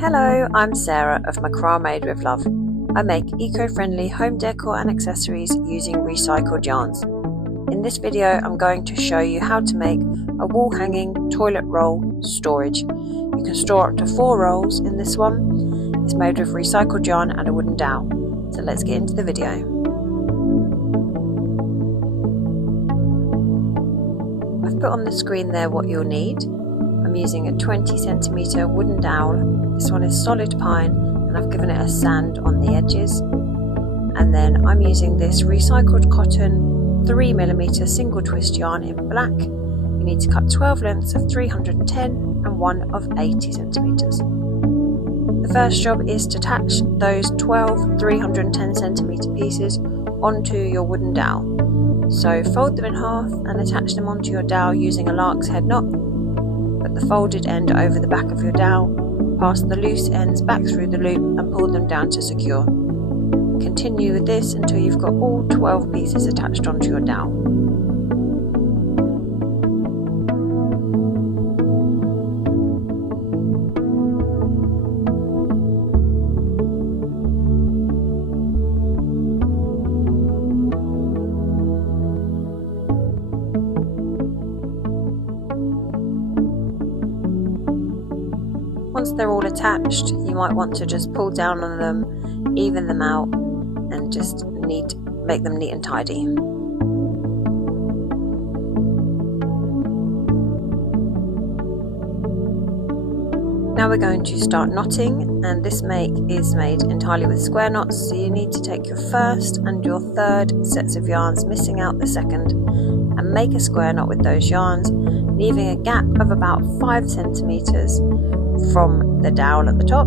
Hello, I'm Sarah of Macra-Made with Love. I make eco-friendly home decor and accessories using recycled yarns. In this video, I'm going to show you how to make a wall-hanging toilet roll storage. You can store up to 4 rolls in this one. It's made with recycled yarn and a wooden dowel. So let's get into the video. I've put on the screen there what you'll need. I'm using a 20cm wooden dowel. This one is solid pine and I've given it a sand on the edges. And then I'm using this recycled cotton 3mm single twist yarn in black. You need to cut 12 lengths of 310 and one of 80cm. The first job is to attach those 12 310cm pieces onto your wooden dowel. So fold them in half and attach them onto your dowel using a lark's head knot. Put the folded end over the back of your dowel, pass the loose ends back through the loop and pull them down to secure. Continue with this until you've got all 12 pieces attached onto your dowel. Once they're all attached, you might want to just pull down on them, even them out, and just make them neat and tidy. Now we're going to start knotting, and this make is made entirely with square knots, so you need to take your first and your third sets of yarns, missing out the second, and make a square knot with those yarns, leaving a gap of about 5cm from the dowel at the top.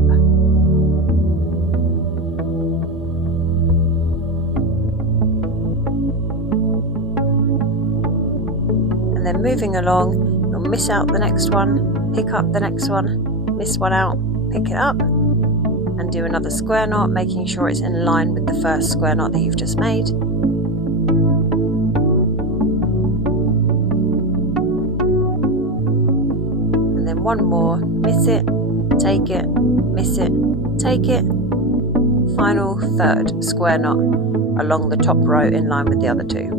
And then moving along, you'll miss out the next one, pick up the next one, miss one out, pick it up, and do another square knot, making sure it's in line with the first square knot that you've just made. And then one more, miss it, take it, miss it, take it. Final third square knot along the top row in line with the other two.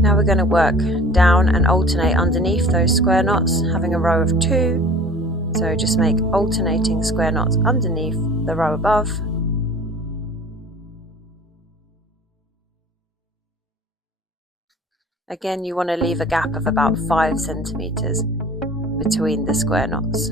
Now we're going to work down and alternate underneath those square knots, having a row of 2. So just make alternating square knots underneath the row above. Again, you want to leave a gap of about 5cm between the square knots.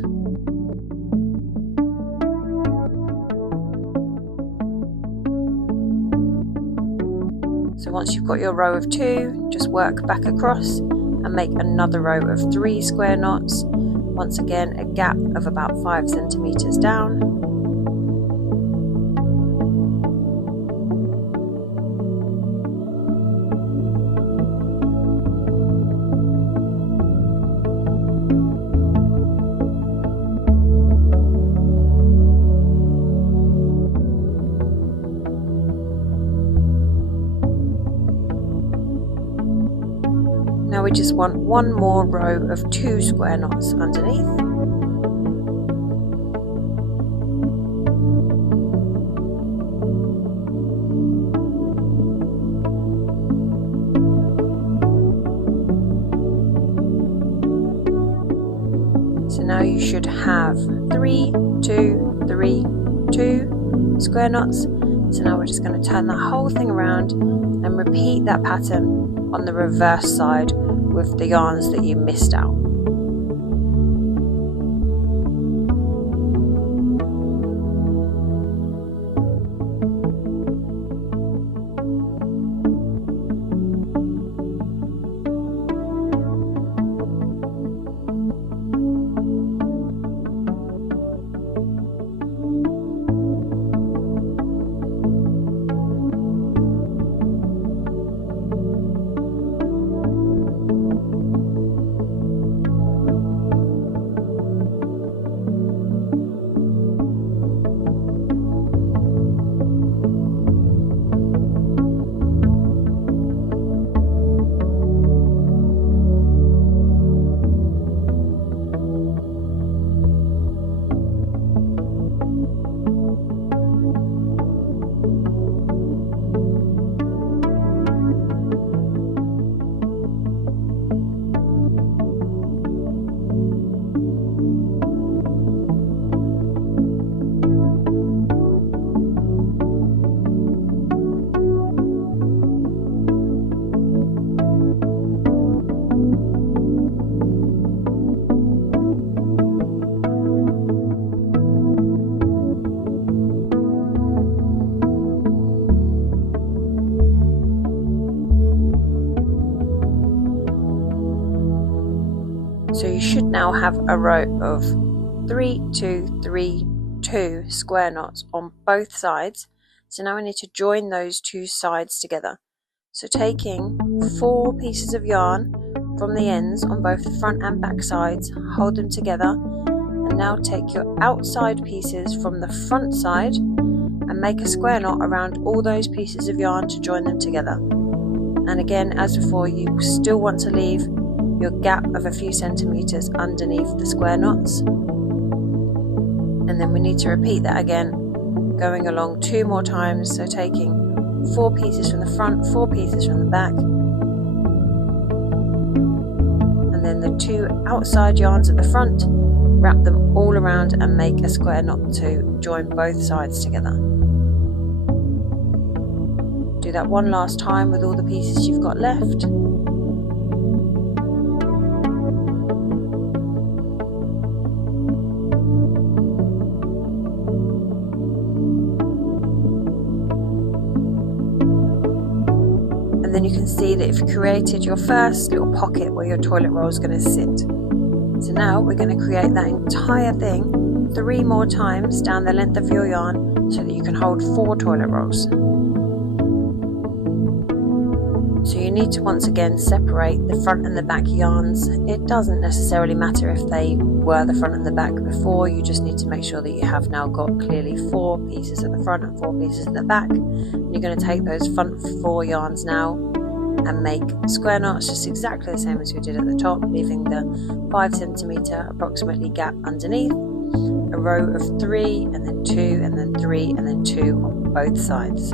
So once you've got your row of 2, just work back across and make another row of 3 square knots. Once again, a gap of about 5cm down. Now we just want one more row of 2 square knots underneath. So now you should have 3, 2, 3, 2 square knots. So now we're just going to turn that whole thing around and repeat that pattern on the reverse side with the yarns that you missed out. should now have a row of 3, 2, 3, 2 square knots on both sides. So now we need to join those two sides together. So taking 4 pieces of yarn from the ends on both the front and back sides, hold them together, and now take your outside pieces from the front side and make a square knot around all those pieces of yarn to join them together. And again, as before, you still want to leave your gap of a few centimeters underneath the square knots. And then we need to repeat that again, going along 2 more times. So taking 4 pieces from the front, 4 pieces from the back, and then the 2 outside yarns at the front, wrap them all around and make a square knot to join both sides together. Do that one last time with all the pieces you've got left. And then you can see that you've created your first little pocket where your toilet roll is going to sit. So now we're going to create that entire thing 3 more times down the length of your yarn so that you can hold 4 toilet rolls. So you need to once again separate the front and the back yarns. It doesn't necessarily matter if they were the front and the back before, you just need to make sure that you have now got clearly 4 pieces at the front and 4 pieces at the back. And you're going to take those front 4 yarns now and make square knots just exactly the same as we did at the top, leaving the 5 centimeter approximately gap underneath, a row of 3 and then 2 and then 3 and then 2 on both sides.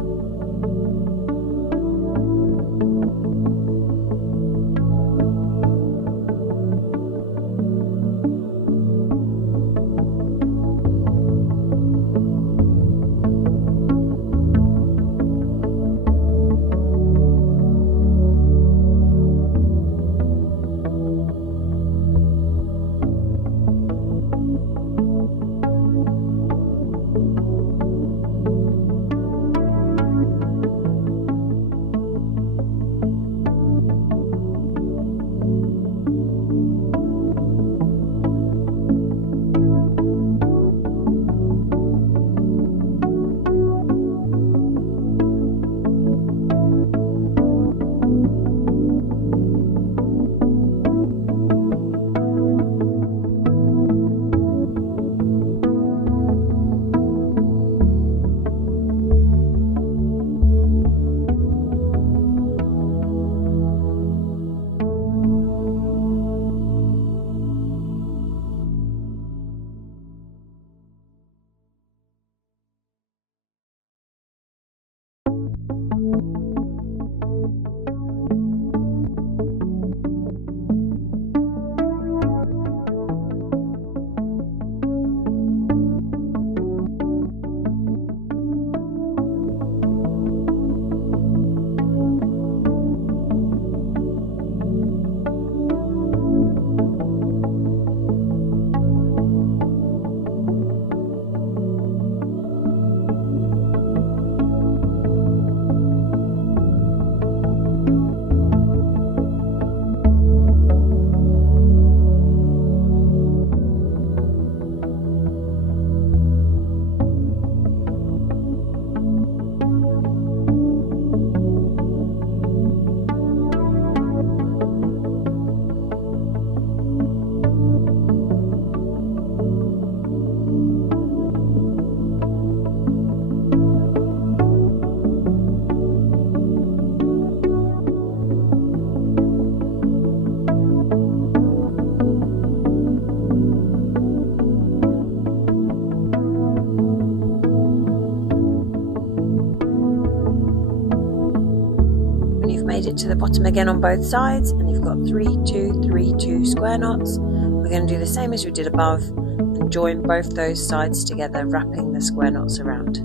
Made it to the bottom again on both sides, and you've got 3, 2, 3, 2 square knots. We're going to do the same as we did above and join both those sides together, wrapping the square knots around.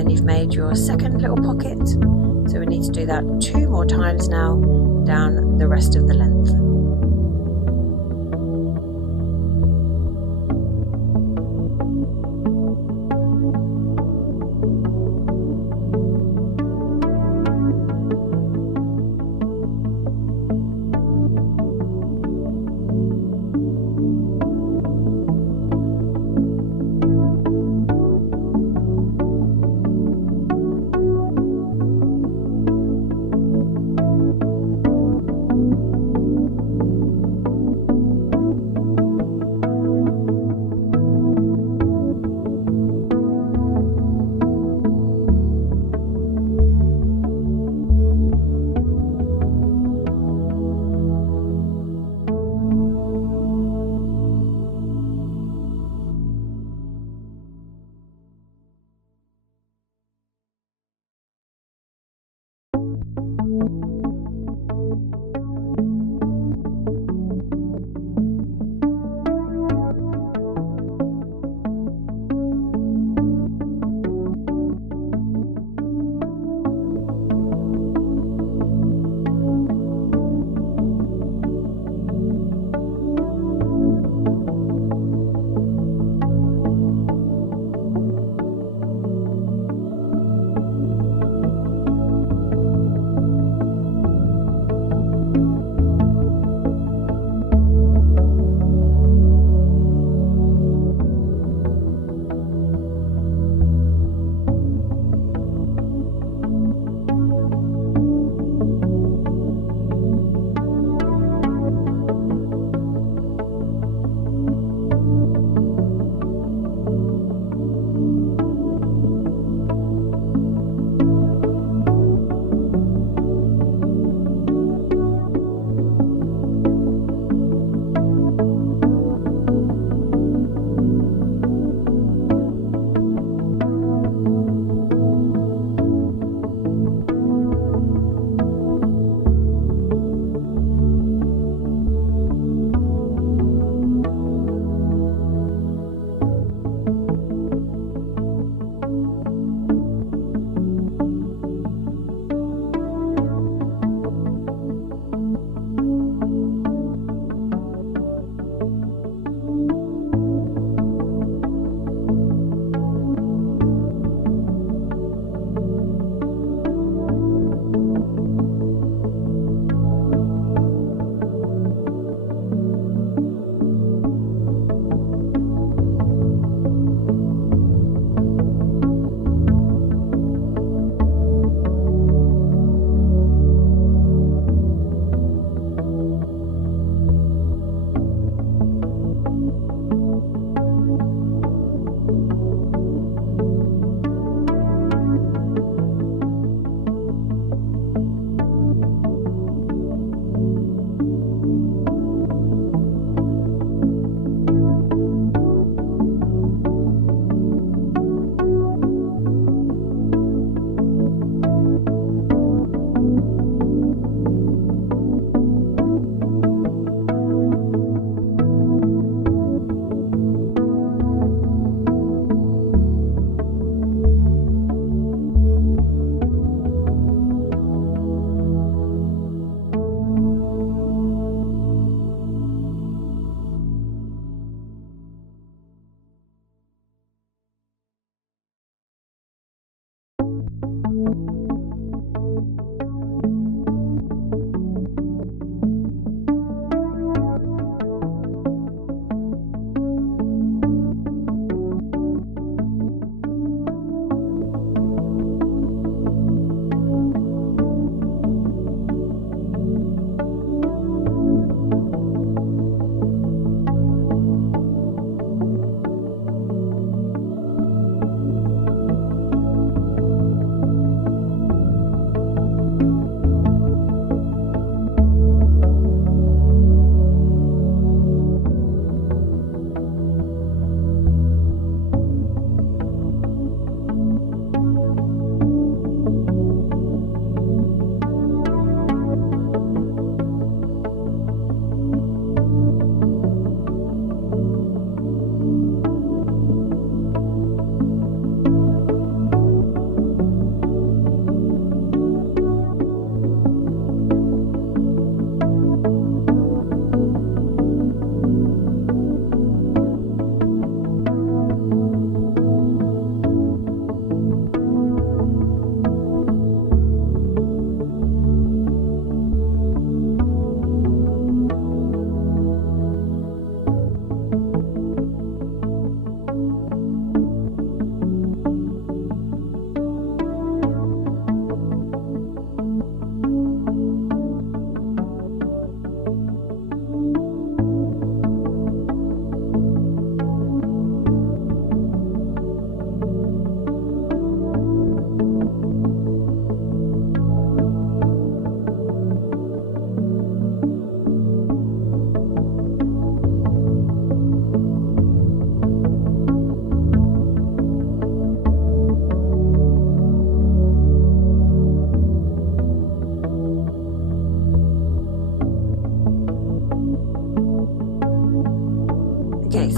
then you've made your second little pocket. So we need to do that 2 more times now down the rest of the length.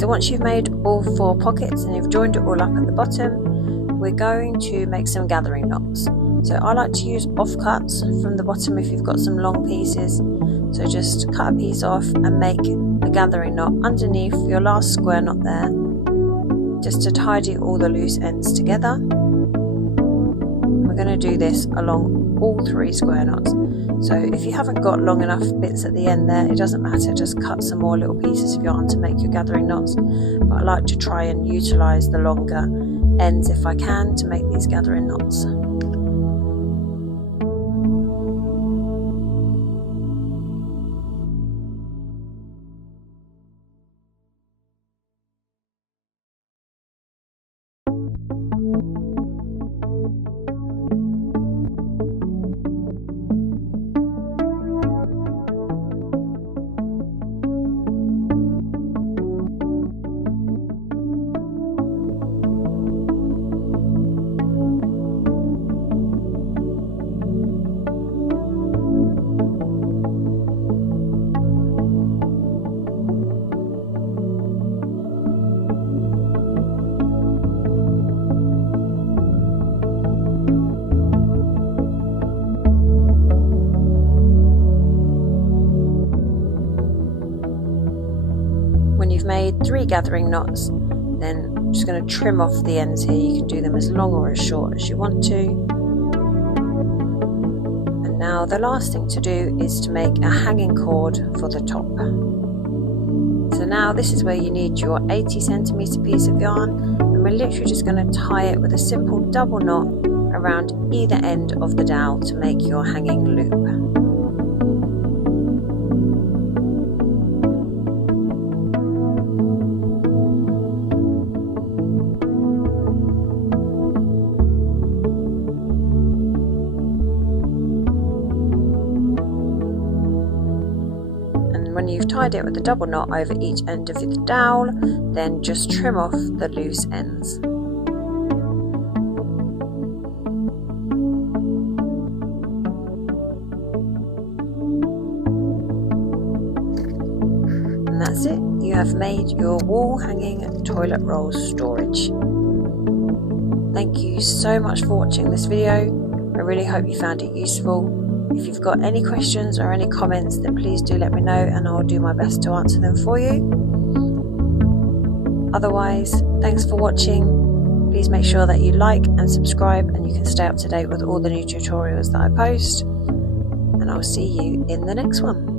So once you've made all 4 pockets and you've joined it all up at the bottom, we're going to make some gathering knots. So I like to use offcuts from the bottom if you've got some long pieces. So just cut a piece off and make a gathering knot underneath your last square knot there, just to tidy all the loose ends together. We're going to do this along all 3 square knots. So if you haven't got long enough bits at the end there, it doesn't matter, just cut some more little pieces of yarn to make your gathering knots. But I like to try and utilise the longer ends if I can to make these gathering knots. When you've made 3 gathering knots, then I'm just going to trim off the ends here. You can do them as long or as short as you want to. And now the last thing to do is to make a hanging cord for the top. So now this is where you need your 80cm piece of yarn, and we're literally just going to tie it with a simple double knot around either end of the dowel to make your hanging loop. When you've tied it with a double knot over each end of the dowel, then just trim off the loose ends. And that's it, you have made your wall hanging toilet roll storage. Thank you so much for watching this video. I really hope you found it useful. If you've got any questions or any comments, then please do let me know and I'll do my best to answer them for you. Otherwise, thanks for watching. Please make sure that you like and subscribe, and you can stay up to date with all the new tutorials that I post. And I'll see you in the next one.